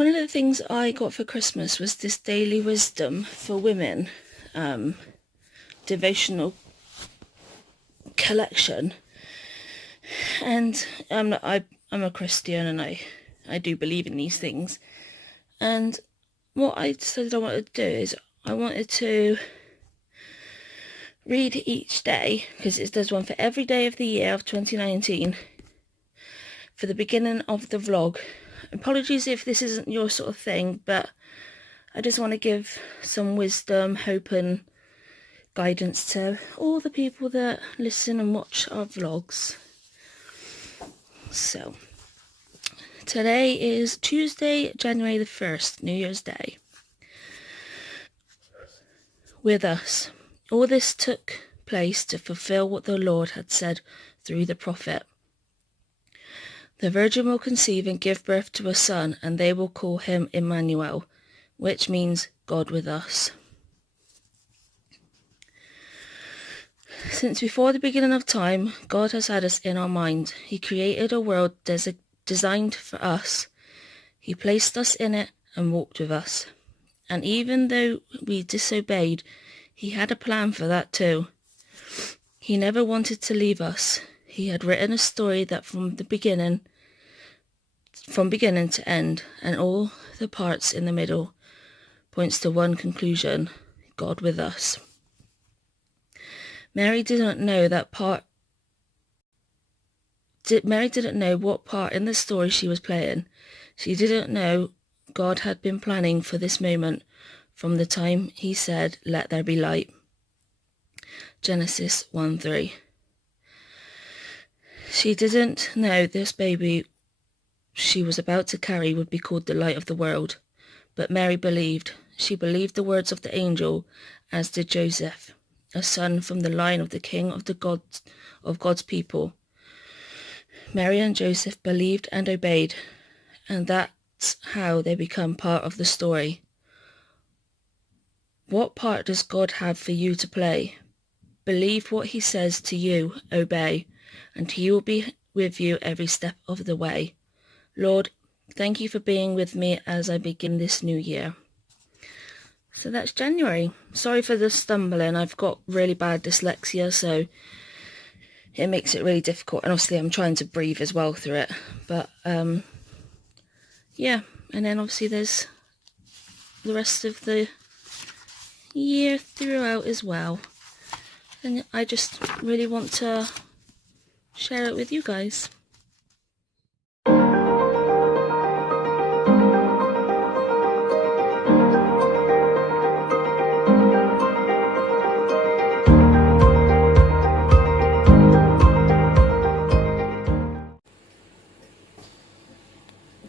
One of the things I got for Christmas was this Daily Wisdom for Women devotional collection. And I'm a Christian, and I do believe in these things. And what I decided I wanted to do is I wanted to read each day, because it does one for every day of the year of 2019, for the beginning of the vlog. Apologies if this isn't your sort of thing, but I just want to give some wisdom, hope and guidance to all the people that listen and watch our vlogs. So, today is Tuesday, January the 1st, New Year's Day. With us, all this took place to fulfill what the Lord had said through the prophet. The virgin will conceive and give birth to a son, and they will call him Emmanuel, which means God with us. Since before the beginning of time, God has had us in our mind. He created a world designed for us. He placed us in it and walked with us. And even though we disobeyed, he had a plan for that too. He never wanted to leave us. He had written a story that from beginning to end, and all the parts in the middle, points to one conclusion: God with us. Mary didn't know what part in the story she was playing. She didn't know God had been planning for this moment from the time he said, "Let there be light." Genesis 1:3. She didn't know this baby she was about to carry would be called the light of the world. But Mary believed. She believed the words of the angel, as did Joseph, a son from the line of the king of God's people. Mary and Joseph believed and obeyed, and that's how they become part of the story. What part does God have for you to play? Believe what he says to you, obey, and he will be with you every step of the way. Lord, thank you for being with me as I begin this new year. So that's January. Sorry for the stumbling. I've got really bad dyslexia, so it makes it really difficult. And obviously I'm trying to breathe as well through it. But yeah, and then obviously there's the rest of the year throughout as well. And I just really want to share it with you guys.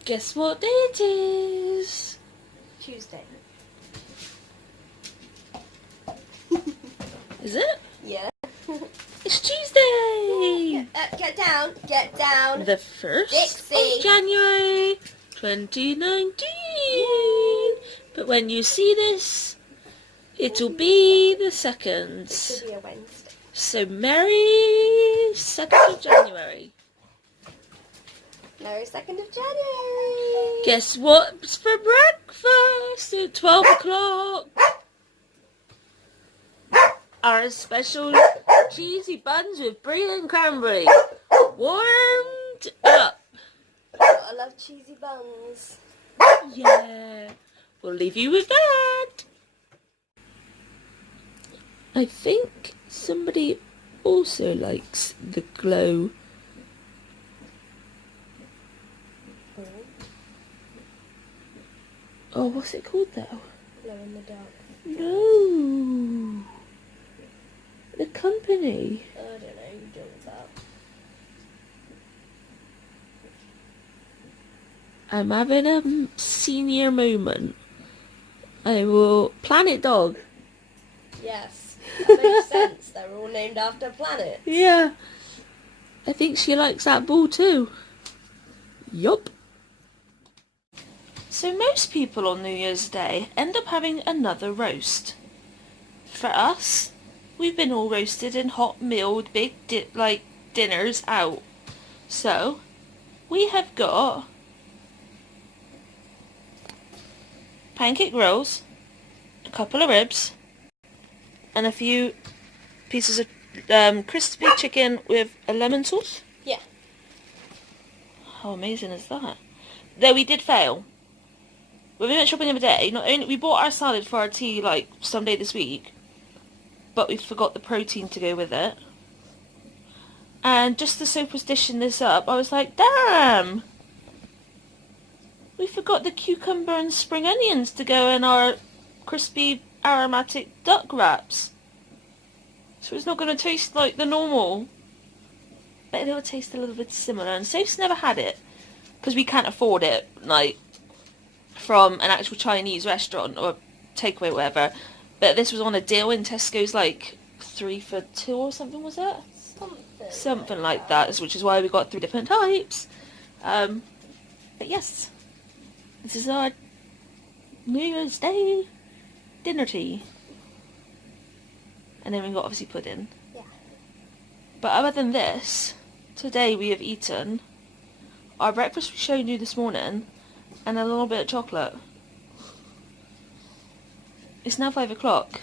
Guess what day it is? Tuesday. Is it? Yeah. It's Tuesday! Get down. Get down. The 1st Dixie. of January 2019. But when you see this, it'll be the 2nd. It should be a Wednesday. So Merry 2nd of January. Merry 2nd of January. Guess what's for breakfast at 12 o'clock? Our special cheesy buns with brie and cranberry. Warmed up. I love cheesy buns. Yeah. We'll leave you with that. I think somebody also likes the glow. Oh, what's it called though? Glow in the dark. No. The company. I don't know who does that. I'm having a senior moment. I will... Planet Dog. Yes. That makes sense. They're all named after planets. Yeah. I think she likes that ball too. Yup. So most people on New Year's Day end up having another roast. For us, we've been all roasted and hot milled big dinners out. So, we have got pancake rolls, a couple of ribs, and a few pieces of crispy chicken with a lemon sauce. Yeah. How amazing is that? Though we did fail. When we went shopping the other day, not only we bought our salad for our tea like someday this week, but we forgot the protein to go with it. And just as Sophie was dishing this up, I was like, damn! We forgot the cucumber and spring onions to go in our crispy aromatic duck wraps. So it's not going to taste like the normal. But it'll taste a little bit similar. And Sophie's never had it. Because we can't afford it, like, from an actual Chinese restaurant or takeaway or whatever. But this was on a deal in Tesco's, like, 3 for 2 or something, was it? Something like that, which is why we got 3 different types. But yes, this is our New Year's Day dinner tea. And then we got obviously pudding. Yeah. But other than this, today we have eaten our breakfast we showed you this morning and a little bit of chocolate. It's now 5 o'clock.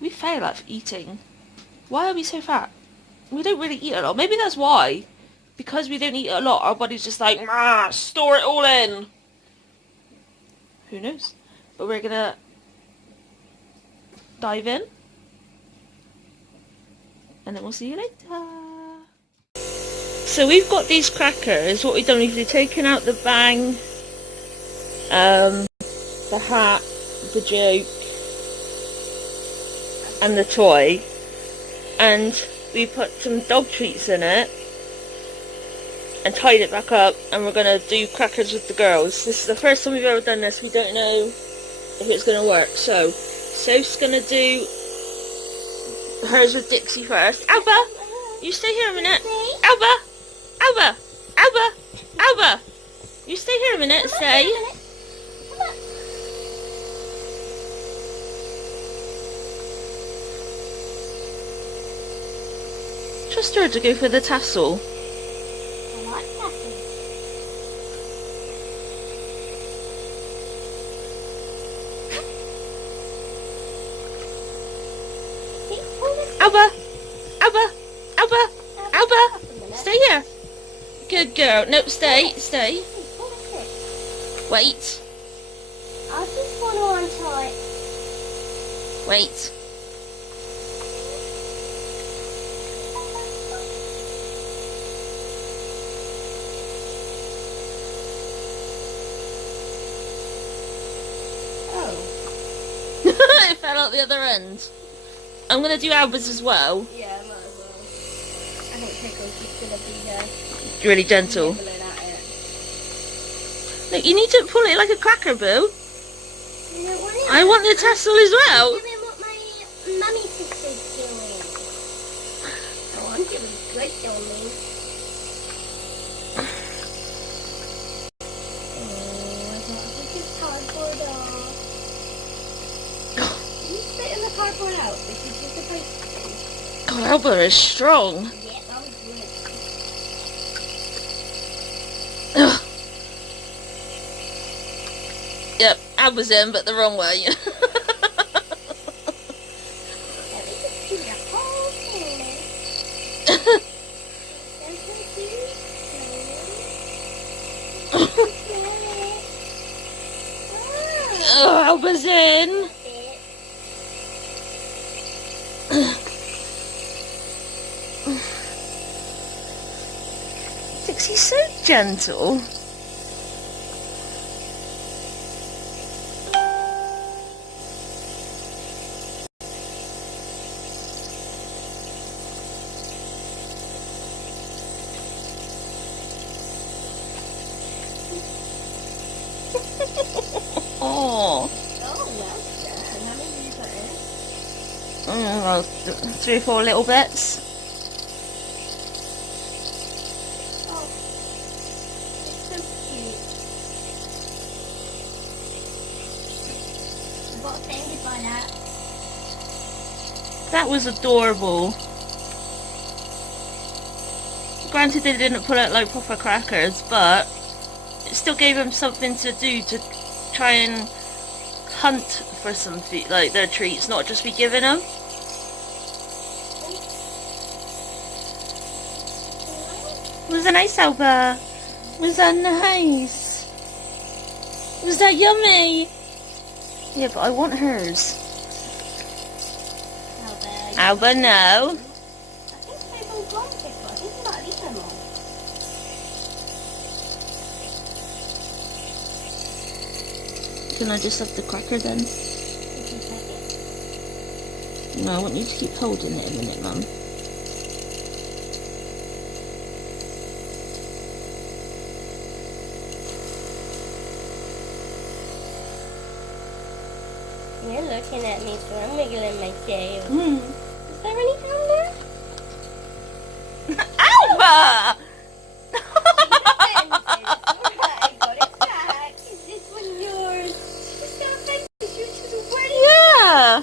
We fail at eating. Why are we so fat? We don't really eat a lot. Maybe that's why. Because we don't eat a lot, our body's just like, store it all in. Who knows? But we're gonna dive in. And then we'll see you later. So we've got these crackers. What we've done is we've taken out the bang, the hat, the joke, and the toy. And we put some dog treats in it and tied it back up, and we're going to do crackers with the girls. This is the first time we've ever done this. We don't know if it's going to work. So Soph's going to do hers with Dixie first. Alba, you stay here a minute. Alba, Alba, Alba, Alba, you stay here a minute and stay. Trust her to go for the tassel. I like tassel. Alba! Alba! Alba! Alba! Stay here. Good girl. No, stay. Stay. Wait. I just want to untie it. Wait. It fell out the other end. I'm going to do Alba's as well. Yeah, I might as well. I think Pickle's just going to be Really gentle. nibbling at it. Look, you need to pull it like a cracker, boo. You don't want it? I want the tassel as well. Give him what my mummy sister's doing. Go on, give him a great deal, me. Oh, I got to take his cardboard off. Spit in the cardboard out. This is just supposed to. God, Alba is strong. Yeah, that was good. Ugh. Yep, Alba's in, but the wrong way. Let me just do the whole thing. Oh, Alba's in. Dixie's so gentle. Oh. Oh, well done. How many did you put in? Well, 3 or 4 little bits. Oh, it's so cute. I got offended by that. That was adorable. Granted, they didn't pull out like proper crackers, but it still gave him something to do to try and hunt for some food, like their treats, not just be giving them. Was that nice, Alba? Was that nice? Was that yummy? Yeah, but I want hers. Alba, no. I think they've all gone, Pippa. I think you might have eaten them all. Can I just have the cracker then? No, I want you to keep holding it a minute, Mum. You're looking at me, so I'm wiggling my tail. Mm. Is there any down there? Alba! I got it back. Is this one yours? She's got a face. She's already. Yeah.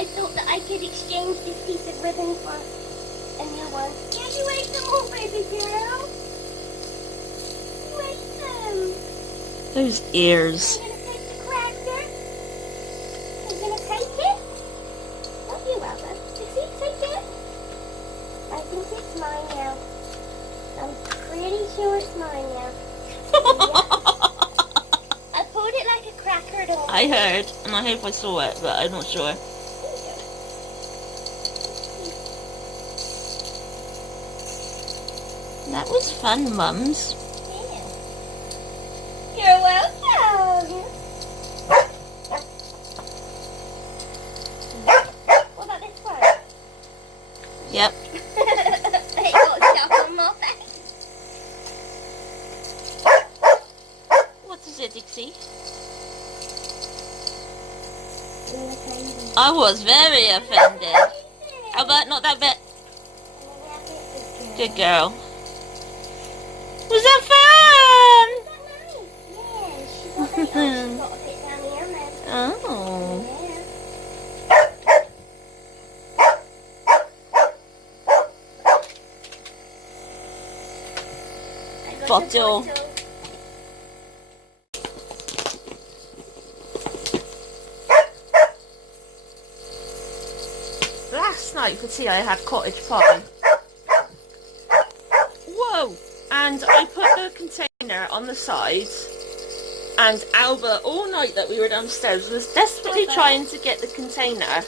I thought that I could exchange this piece of ribbon for a new one. Yeah, you ate them all, baby girl. You ate them. Those ears. I'm gonna take the cracker. I'm gonna take it. Not you, Albert. Dixie, take it. I think it's mine now. I'm pretty sure it's mine now. I pulled it like a cracker. I heard, and I hope I saw it, but I'm not sure. That was fun, Mums. Yeah. You're welcome. What about this one? Yep. It got stuck on my face. What is it, Dixie? I was very offended. Albert, not that bit. Good girl. Was that fun? Yeah, she got a bit down here, man. Oh. Yeah. Bottle. Last night for tea I had cottage pie. Whoa! And I put the container on the side, and Alba, all night that we were downstairs, was desperately trying to get the container.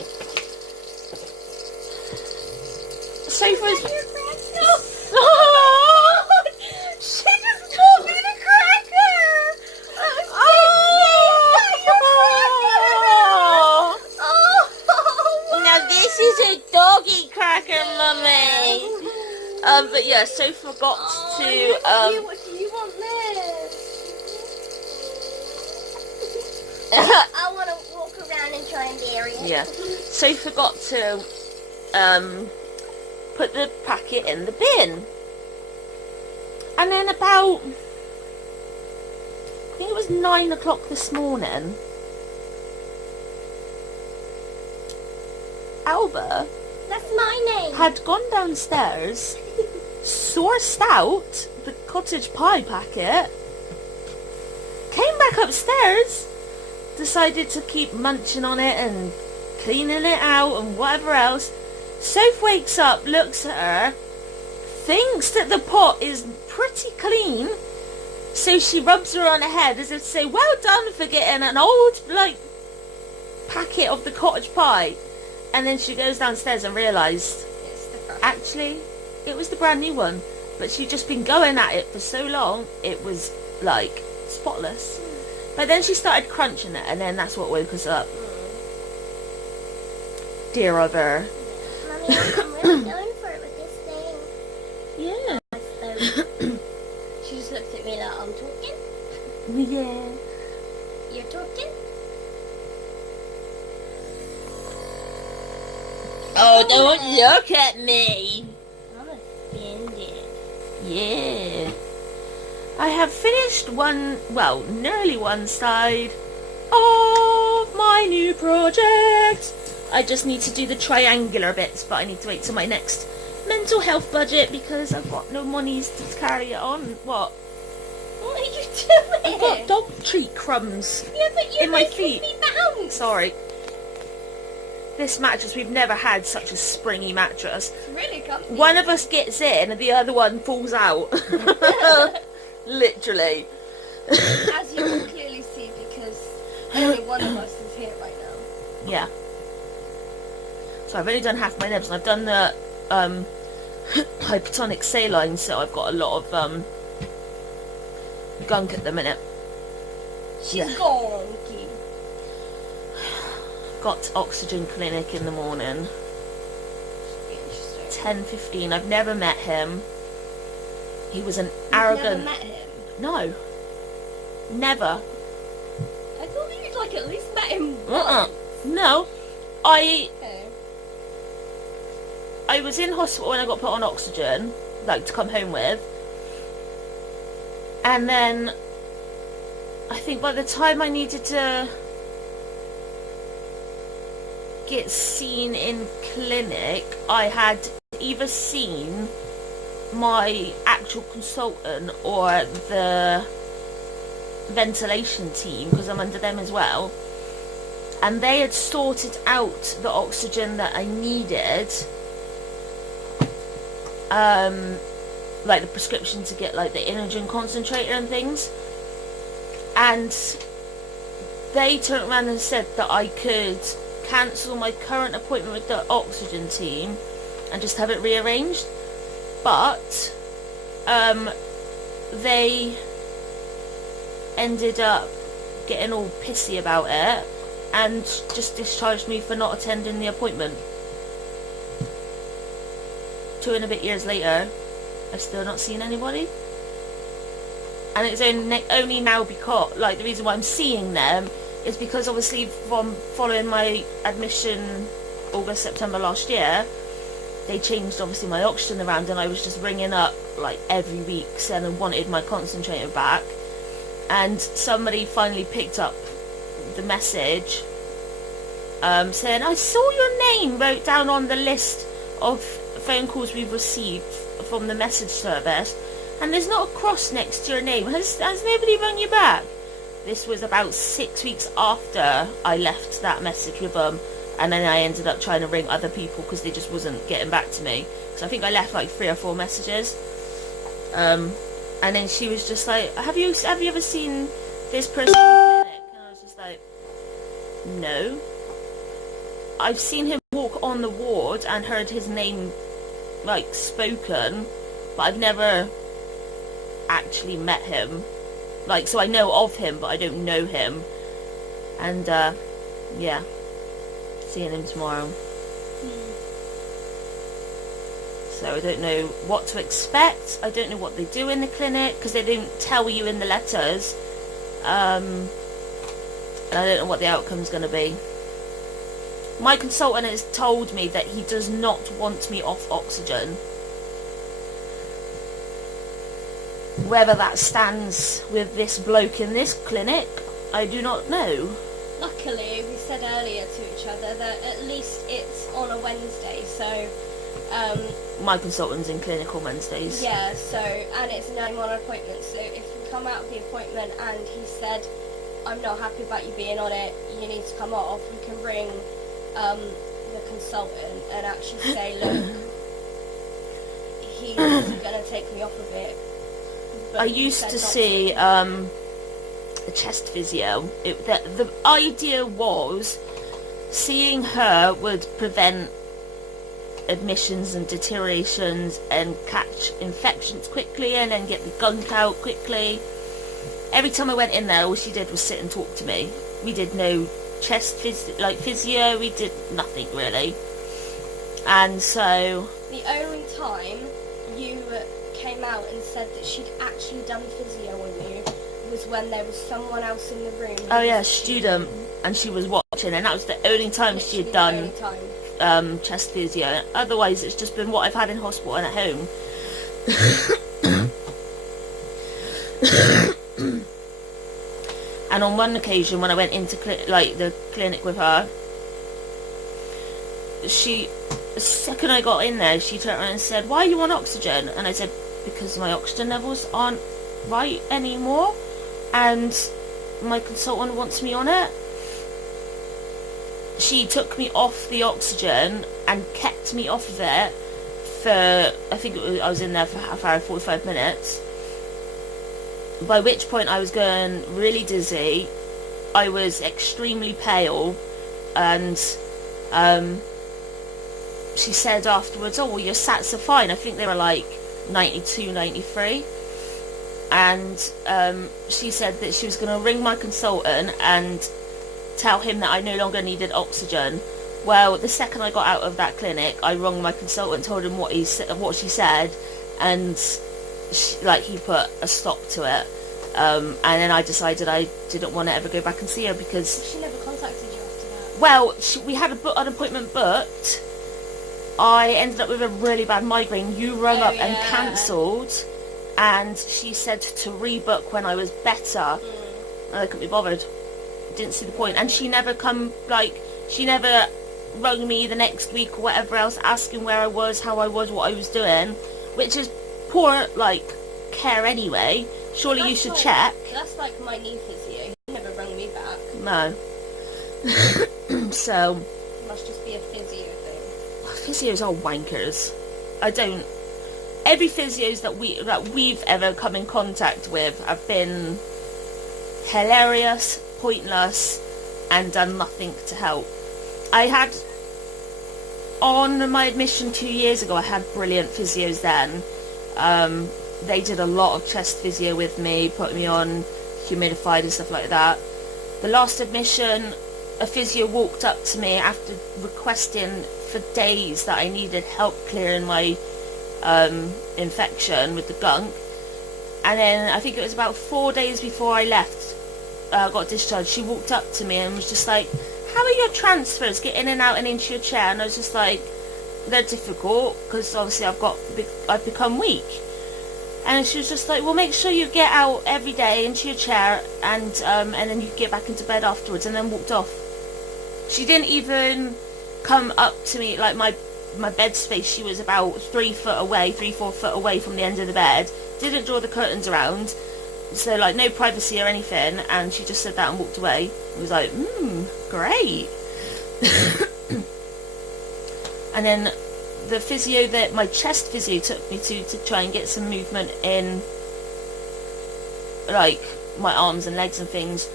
Sophie was... Oh! She just bought me the cracker! Oh! Now this is a doggy cracker, Mummy! But yeah, so forgot to, What do you want this? I want to walk around and try and dairy it. yeah, so forgot to, put the packet in the bin. And then about, I think it was 9 o'clock this morning, Alba That's my name. had gone downstairs, sourced out the cottage pie packet, came back upstairs, decided to keep munching on it and cleaning it out and whatever else. Soph wakes up, looks at her, thinks that the pot is pretty clean, so she rubs her on the head as if to say, well done for getting an old, packet of the cottage pie. And then she goes downstairs and realised, actually, it was the brand new one. But she'd just been going at it for so long, it was, spotless. But then she started crunching it, and then that's what woke us up. Dear of her. Mummy, I'm really going for it with this thing. Yeah. She just looked at me like I'm talking. Yeah. You're talking? Oh, don't look at me. I'm offended. Yeah. I have finished nearly one side of my new project. I just need to do the triangular bits, but I need to wait till my next mental health budget because I've got no monies to carry it on. What? What are you doing? I've got dog treat crumbs Yeah, but you're in my making feet. me bounce. Sorry. This mattress, we've never had such a springy mattress. It's really comfy. One of us gets in and the other one falls out. Literally. As you can clearly see, because only one of us is here right now. Yeah. So I've only done half my nibs, and I've done the hypertonic saline, so I've got a lot of gunk at the minute. She's Yeah. gonky. Got oxygen clinic in the morning. Interesting. 10:15. I've never met him. He was an You've arrogant. never met him? No. Never. I thought you'd like at least met him Uh-uh. once. No. I Okay. was in hospital when I got put on oxygen, like to come home with. And then I think by the time I needed to get seen in clinic, I had either seen my actual consultant or the ventilation team, because I'm under them as well, and they had sorted out the oxygen that I needed, like the prescription to get like the inogen concentrator and things, and they turned around and said that I could cancel my current appointment with the oxygen team and just have it rearranged, but they ended up getting all pissy about it and just discharged me for not attending the appointment. 2 and a bit years later, I've still not seen anybody. And it's only now because, like, the reason why I'm seeing them is because obviously from following my admission August, September last year, they changed obviously my oxygen around, and I was just ringing up like every week saying I wanted my concentrator back, and somebody finally picked up the message saying, I saw your name wrote down on the list of phone calls we've received from the message service, and there's not a cross next to your name. Has nobody rung you back? This was about 6 weeks after I left that message with them, and then I ended up trying to ring other people because they just wasn't getting back to me. So I think I left like 3 or 4 messages. And then she was just like, have you ever seen this person in clinic? And I was just like, no. I've seen him walk on the ward and heard his name like spoken, but I've never actually met him. Like, so I know of him, but I don't know him. And yeah, seeing him tomorrow. So I don't know what to expect. I don't know what they do in the clinic, because they don't tell you in the letters. And I don't know what the outcome's going to be. My consultant has told me that he does not want me off oxygen. Whether that stands with this bloke in this clinic, I do not know. Luckily, we said earlier to each other that at least it's on a Wednesday, so My consultant's in clinic on Wednesdays. yeah, so, and it's 9-1 appointment, so if we come out of the appointment and he said, I'm not happy about you being on it, you need to come off, we can ring the consultant and actually say, look, he's going to take me off of it. But I he used said to not see a chest physio. The idea was seeing her would prevent admissions and deteriorations and catch infections quickly and then get the gunk out quickly. Every time I went in there, all she did was sit and talk to me. We did no chest physio, we did nothing really. And so The only time you came out and said that she'd actually done physio on you was when there was someone else in the room. oh yeah, student, and she was watching, and that was the only time she had Literally done the only time. chest physio. Otherwise it's just been what I've had in hospital and at home. And on one occasion when I went into the clinic with her, the second I got in there, she turned around and said, why are you on oxygen? And I said, because my oxygen levels aren't right anymore, and my consultant wants me on it. She took me off the oxygen and kept me off of it for, I think I was in there for half hour, 45 minutes. By which point I was going really dizzy. I was extremely pale, and she said afterwards, oh, well, your sats are fine. I think they were like 92, 93. And she said that she was going to ring my consultant and tell him that I no longer needed oxygen. Well, the second I got out of that clinic, I rang my consultant, told him what she said, and he put a stop to it. And then I decided I didn't want to ever go back and see her because she never contacted you after that. Well, we had an appointment booked. I ended up with a really bad migraine. You rang up and cancelled, and she said to rebook when I was better. And I couldn't be bothered. Didn't see the point. And she never she never rang me the next week or whatever else, asking where I was, how I was, what I was doing, which is poor care anyway. Surely you should check. That's like my knee physio. He never rang me back. No. So It must just be a physio thing. Physios are wankers. Every physios that we've ever come in contact with have been hilarious, pointless, and done nothing to help. I had, on my admission 2 years ago, I had brilliant physios then. They did a lot of chest physio with me, put me on humidified and stuff like that. The last admission, a physio walked up to me after requesting for days that I needed help clearing my infection with the gunk. And then I think it was about 4 days before I left, got discharged, she walked up to me and was just like, how are your transfers, get in and out and into your chair? And I was just like, they're difficult because obviously I've become weak. And she was just like, well, make sure you get out every day into your chair, and then you get back into bed afterwards, and then walked off. She didn't even come up to me, like my bed space, she was about 3 4 foot away from the end of the bed, didn't draw the curtains around, so like no privacy or anything, and she just said that and walked away. I was like, great. And then the physio that my chest physio took me to try and get some movement in like my arms and legs and things,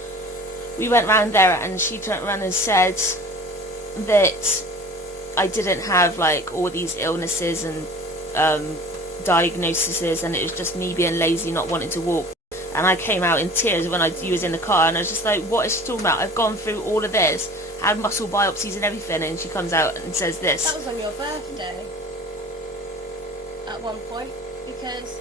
we went round there and she turned around and said that I didn't have like all these illnesses and diagnoses, and it was just me being lazy, not wanting to walk. And I came out in tears when you was in the car, and I was just like, what is she talking about? I've gone through all of this, had muscle biopsies and everything, and she comes out and says this. That was on your birthday at one point, because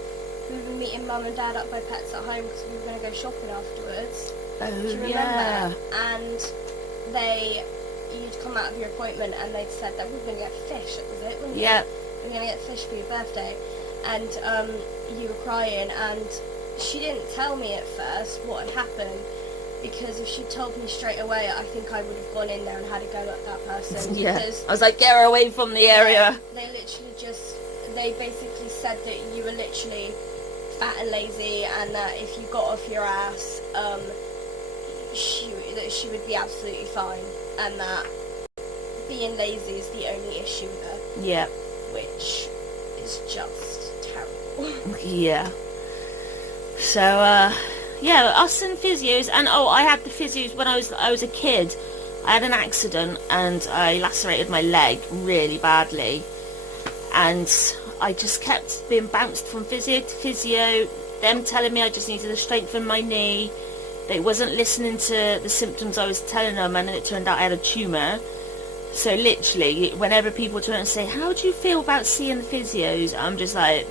we were meeting Mum and Dad up by Pets at Home because we were going to go shopping afterwards. Oh, do you remember? yeah. And you'd come out of your appointment and they'd said that we were going to get fish, that was it, wasn't Yeah. it? We were going to get fish for your birthday. And you were crying, and she didn't tell me at first what had happened, because if she told me straight away, I think I would have gone in there and had a go at that person. Yeah. Because I was like, get her away from the area. they basically said that you were literally fat and lazy, and that if you got off your ass, she would be absolutely fine, and that being lazy is the only issue with her. Yeah. Which is just terrible. Yeah. So, yeah, us and physios, and I had the physios when I was a kid. I had an accident and I lacerated my leg really badly, and I just kept being bounced from physio to physio, them telling me I just needed to strengthen my knee. They wasn't listening to the symptoms I was telling them, and it turned out I had a tumour. So literally, whenever people turn and say, how do you feel about seeing the physios? I'm just like,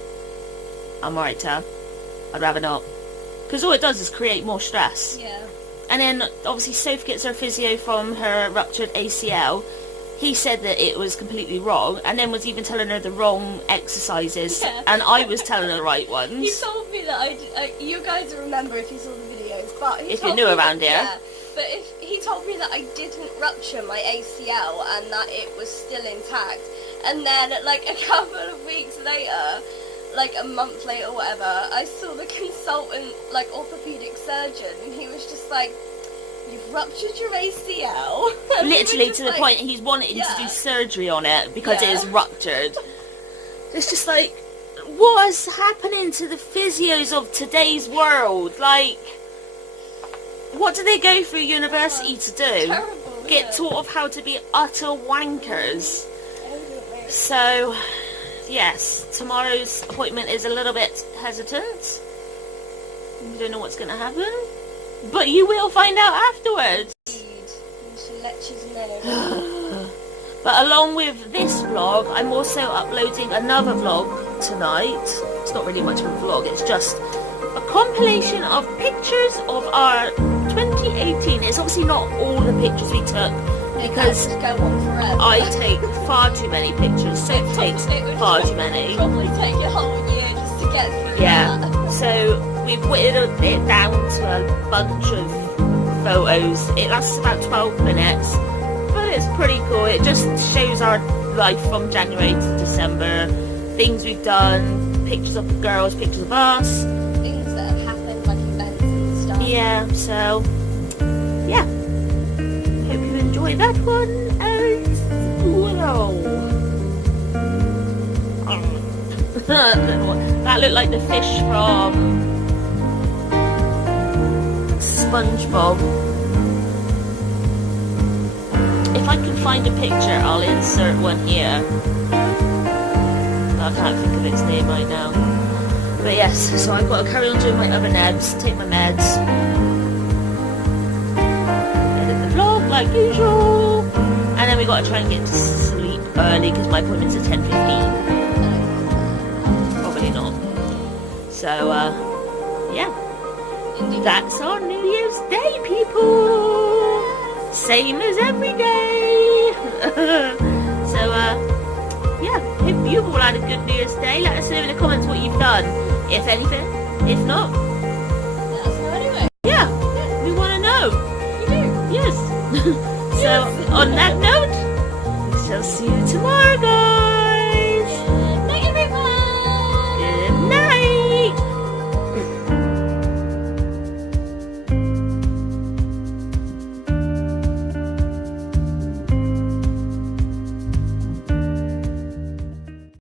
I'm alright, Tal. I'd rather not. Because all it does is create more stress. Yeah. And then, obviously, Sophie gets her physio from her ruptured ACL. He said that it was completely wrong, and then was even telling her the wrong exercises, and I was telling her the right ones. He told me that you guys remember if you saw the videos, but if you're new around here. Yeah, but if he told me that I didn't rupture my ACL and that it was still intact, and then like a couple of weeks later, like a month later or whatever, I saw the consultant, like orthopedic surgeon, and he was just like, "You've ruptured your ACL." Literally to the point he's wanting to do surgery on it because it is ruptured. It's just like, what is happening to the physios of today's world? Like, what do they go through university to do? Terrible, Get taught of how to be utter wankers. Absolutely. So, yes, tomorrow's appointment is a little bit hesitant. We don't know what's going to happen. But you will find out afterwards. Indeed. We shall let you know. But along with this vlog, I'm also uploading another vlog tonight. It's not really much of a vlog, it's just a compilation of pictures of our 2018. It's obviously not all the pictures we took because go on forever. I take far too many pictures. Soph takes far too many. Probably take a whole year just to get through that. So we've whittled it down to a bunch of photos. It lasts about 12 minutes. But it's pretty cool. It just shows our life from January to December, things we've done, pictures of the girls, pictures of us. Things that have happened, like events and stuff. Yeah, so, yeah. Hope you enjoy that one as well. That looked like the fish from SpongeBob. If I can find a picture, I'll insert one here. I can't think of its name right now. But yes, so I've got to carry on doing my other meds, take my meds, edit the vlog like usual, and then we got to try and get to sleep early because my appointment's at 10:15. Probably not. So, yeah. That's our New Year's Day, people! Same as every day! So, yeah, hope you've all had a good New Year's Day. Let us know in the comments what you've done, if anything. If not, Let us know anyway. yeah, we want to know. You do. Yes. So, on that note, we shall see you tomorrow, guys.